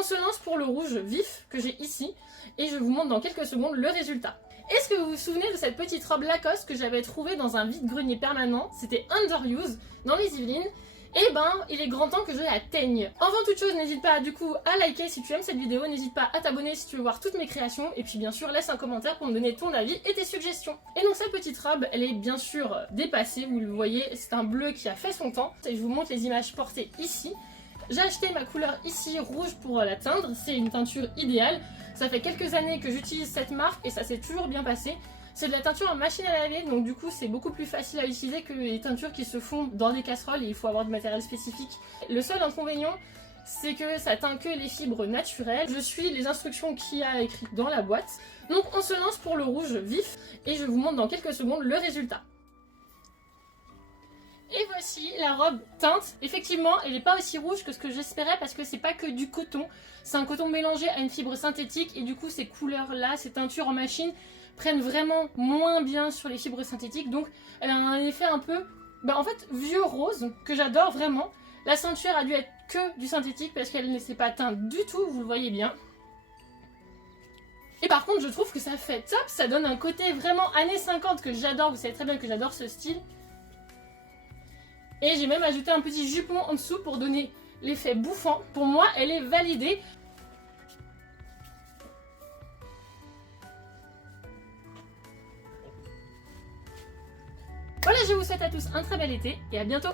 on se lance pour le rouge vif que j'ai ici et je vous montre dans quelques secondes le résultat. Est-ce que vous vous souvenez de cette petite robe Lacoste que j'avais trouvée dans un vide-grenier permanent? C'était Underuse dans les Yvelines. Et ben, il est grand temps que je la teigne. Avant toute chose, n'hésite pas du coup à liker si tu aimes cette vidéo, n'hésite pas à t'abonner si tu veux voir toutes mes créations, et puis bien sûr laisse un commentaire pour me donner ton avis et tes suggestions. Et donc cette petite robe, elle est bien sûr dépassée, vous le voyez, c'est un bleu qui a fait son temps, et je vous montre les images portées ici. J'ai acheté ma couleur ici rouge pour la teindre, c'est une teinture idéale. Ça fait quelques années que j'utilise cette marque et ça s'est toujours bien passé. C'est de la teinture en machine à laver, donc du coup c'est beaucoup plus facile à utiliser que les teintures qui se font dans des casseroles et il faut avoir du matériel spécifique. Le seul inconvénient, c'est que ça teint que les fibres naturelles. Je suis les instructions qu'il y a écrites dans la boîte. Donc on se lance pour le rouge vif et je vous montre dans quelques secondes le résultat. Et voici la robe teinte. Effectivement, elle n'est pas aussi rouge que ce que j'espérais parce que c'est pas que du coton. C'est un coton mélangé à une fibre synthétique et du coup ces couleurs-là, ces teintures en machine, prennent vraiment moins bien sur les fibres synthétiques. Donc elle a un effet un peu, en fait, vieux rose que j'adore vraiment. La ceinture a dû être que du synthétique parce qu'elle ne s'est pas teinte du tout, vous le voyez bien. Et par contre, je trouve que ça fait top, ça donne un côté vraiment années 50 que j'adore. Vous savez très bien que j'adore ce style. Et j'ai même ajouté un petit jupon en dessous pour donner l'effet bouffant. Pour moi, elle est validée. Voilà, je vous souhaite à tous un très bel été et à bientôt.